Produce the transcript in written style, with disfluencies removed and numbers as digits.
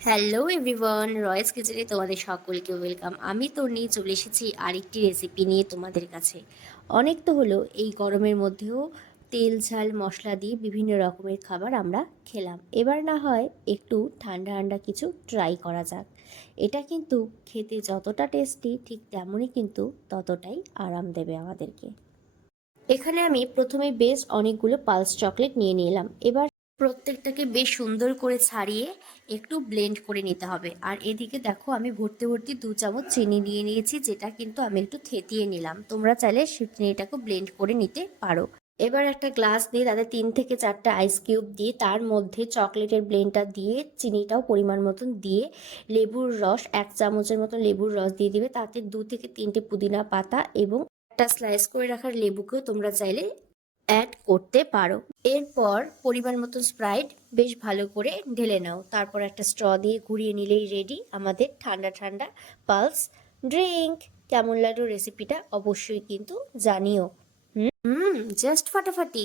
Hello everyone, রয়েস কিচেনে তোমাদের সকলকে ওয়েলকাম। আমি তন্নি চলে এসেছি আরেকটি রেসিপি নিয়ে তোমাদের কাছে। অনেক তো হলো এই গরমের মধ্যেও তেল ঝাল মশলা দিয়ে বিভিন্ন রকমের খাবার আমরা খেলাম। এবার না হয় একটু ঠান্ডা ঠান্ডা কিছু ট্রাই করা যাক। এটা কিন্তু খেতে যতটা টেস্টি ঠিক তেমনই কিন্তু ততটাই আরাম দেবে আমাদেরকে। এখানে আমি প্রথমে বেশ অনেকগুলো পালস চকলেট নিয়ে নিলাম। এবার প্রত্যেকটাকে বেশ সুন্দর করে ছাড়িয়ে একটু ব্লেন্ড করে নিতে হবে। আর এদিকে দেখো আমি ভর্তি ভর্তি 2 চামচ চিনি নিয়ে নিয়েছি, যেটা কিন্তু আমি একটু থেতিয়ে নিলাম। তোমরা চাইলে চিনিটাকে ব্লেন্ড করে নিতে পারো। এবার একটা গ্লাস দিয়ে তাতে 3 থেকে 4টা আইস কিউব দিয়ে তার মধ্যে চকলেটের ব্লেন্ডটা দিয়ে চিনিটাও পরিমাণ মতন দিয়ে লেবুর রস 1 চামচের মতো লেবুর রস দিয়ে দিবে। তাতে 2 থেকে 3টে পুদিনা পাতা এবং একটা স্লাইস করে রাখার লেবুকেও তোমরা চাইলে অ্যাড করতে পারো। এরপর পরিমাণ মতো স্প্রাইট বেশ ভালো করে ঢেলে নাও। তারপর একটা স্ট্র দিয়ে ঘুরিয়ে নিলেই রেডি আমাদের ঠান্ডা ঠান্ডা পালস ড্রিঙ্ক। কেমন লাগলো রেসিপিটা অবশ্যই কিন্তু জানিও। জাস্ট ফাটাফাটি।